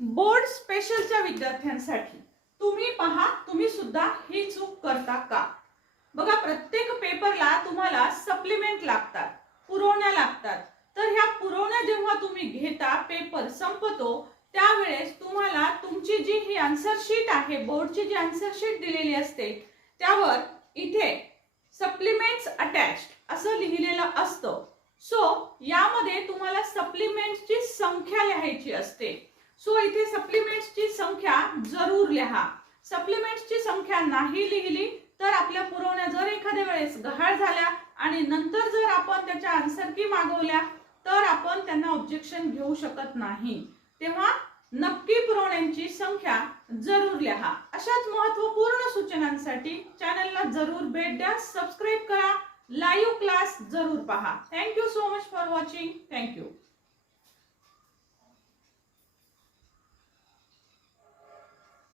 Board स्पेशलच्या विद्यार्थ्यांसाठी तुम्ही पहा, तुम्ही सुद्धा ही चूक करता का? बघा, प्रत्येक पेपरला तुम्हाला सप्लिमेंट लागतात, पुरवण्या लागतात. तर ह्या पुरवण्या जेव्हा तुम्ही घेता, पेपर संपतो त्यावेळेस तुम्हाला तुमची जी ही आन्सर शीट आहे, बोर्डची जी आन्सर शीट दिलेली असते त्यावर इथे सप्लिमेंट्स अटॅच्ड असं लिहिलेलं असतं. सो यामध्ये तुम्हाला सप्लिमेंट्सची संख्या लिहायची असते. सो इथे सप्लिमेंट्सची संख्या जरूर लिहा. सप्लिमेंट्सची संख्या नाही लिहिली तर आपल्या पुरवण्या जर एखाद्या वेळेस गहाळ झाल्या आणि नंतर जर आपण त्याच्या आन्सर की मागवल्या तर आपण त्यांना ऑब्जेक्शन घेऊ शकत नाही. तेव्हा नक्की पुरवण्यांची संख्या जरूर लिहा. अशाच महत्त्वपूर्ण सूचनांसाठी चॅनलला जरूर भेट द्या, सबस्क्राइब करा, लाईव्ह क्लास जरूर पहा. Thank you so much for watching. Thank you.